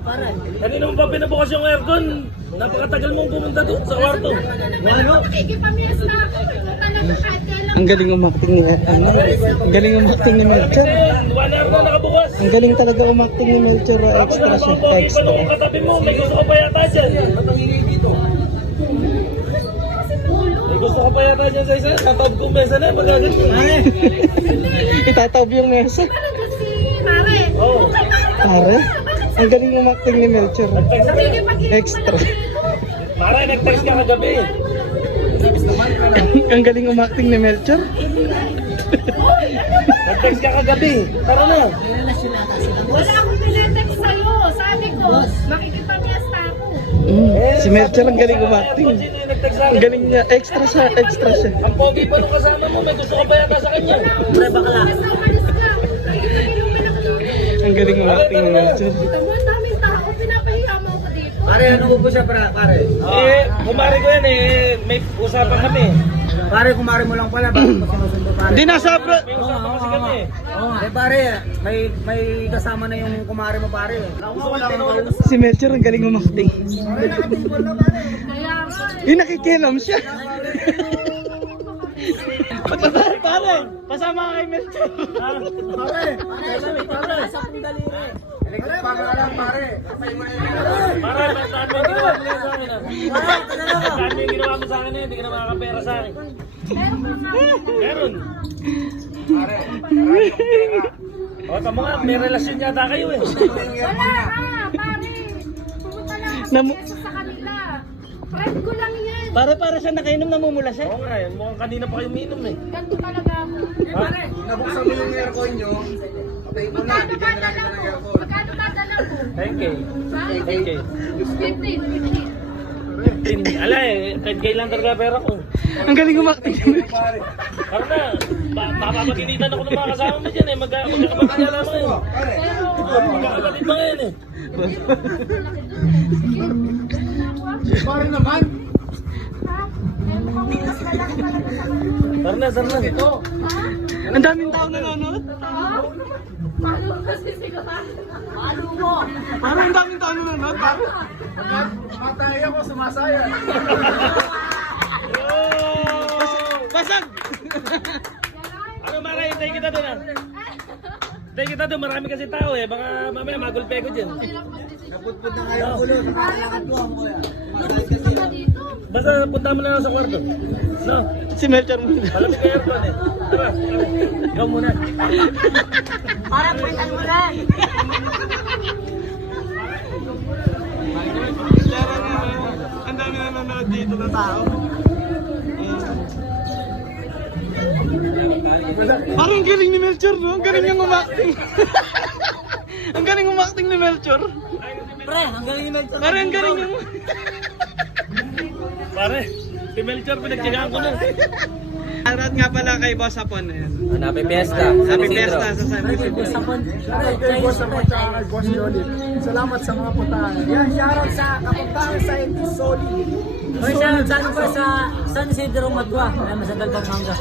pare. Kanina mo pa pinabukas yung aircon. Napakatagal mong pumunta doon sa kwarto. Ano? Nakikipamiyas na ako. Ikaw talaga kahit kailan. Ang galing umakting ni ano. Ang galing umakting ni Melchor. 1 hour na nakabukas. Ang galing talaga umakting ni Melchor. Extra siya. Pogi pa Extra. nung katabi mo. May gusto ka pa yata dyan. May gusto ka pa yata dyan sa isa. Tataob kong mesa na. Magaganto. Itataob yung mesa. Parang si Mare. Oo. Pare. Ang galing umakting ni Melchor. Extra. Mara, nag-text ka kagabi. Ang galing umakting ni Melchor. Nag-text ka kagabi. Tara na. Wala akong pinetext sa'yo. Sabi ko, makikipamiyas na ako. Si Melchor ang galing umakting. Sino yung nag-text sa Ang akin? galing niya. Extra siya. Extra siya. Ang pogi pa nung kasama mo. May gusto ka pa yata sa kanya. Pre, bakla. Basta umalis ka. Nakikipag-inumin ako dito. Ang galing umakting ni Melchor. Ang daming tao, pinapahiya mo ako dito. Pare, ano po siya pare? Kumari ko yan eh. May usapan kami. Pare, kumari mo lang pala. Bakit mo sinusundo pare? Hindi nasa bro. May usapan kasi kami eh. Eh pare, may kasama na yung kumari mo pare. Gusto ko tinulog. Si Melchor ang galing umakting. Kaya nga eh. Yung nakikialam siya. Pare, pasama ka kay Melchor. Electric pang lang pare. Para, saan mo yung ginawa mo sa akin ah? Saan mo yung ginawa mo sa akin eh? Hindi ka na makakapera sa akin. Meron ka nga. Meron. O, tama nga, may relasyon yata kayo eh. Wala nga, pare. Pumunta lang ako sa mesa sa kanila. Friend ko lang yan. Para siya nakainom, namumula siya. Oo nga, yun. Mukhang kanina pa kayo minum eh. Ganto talaga ako. Pare, Nabuksan mo yung aircon nyo. Patay mo na, Magkano bigyan na dadala lang kita ng mo? aircon. Magkano dadala mo? 10K. Ha? 10K. 15. Ala eh, 10K lang talaga pera ko. Ang galing umakting ni Melchor. Tara na, mapapaginitan ako ng mga kasama mo dyan eh. Magkakapagkilala mo eh. Magkakapatid ba ngayon eh? Pare naman. Ha? Meron kang mas lalaki talaga sa kanila. Tara na, tara na. Ito. Ha? Ang daming tao nanonood. Ha? Malo kasi sigurado. Malo mo. Parang ang daming tao nanonood. Parang. Matay ako, sumasaya. Basag! Ano Mara, hintay kita doon ah. Hintay kita doon, marami kasi tao eh. Baka mamaya magulpe ko dyan. Naputput na nga yung ulo. Nakakalakad ko mo kaya. Gusto ka dito? Basta punta mo na lang sa kwarto. No? Si Melchor muna. Malamig kayo pa eh. Tara, ikaw muna. Para pwede mo lang. Ang dami nanonood dito na tao. Parang galing ni Melchor, no? Ang galing niyang umakting. Ang galing umakting ni Melchor. Pre, ang galing ni Melchor. Parang ang galing niyang... Pare, si Melchor pinagtyagaan ko na. Shoutout nga pala kay Boss Apon. Happy Fiesta. Happy Fiesta sa San Isidro. Kay Boss Apon at kay Boss Jolit. Salamat sa mga puntahan. Yan, shoutout sa kapuntahan sa Solid. Hoy, sa San Isidro Magwa, sa Dalbang Manga.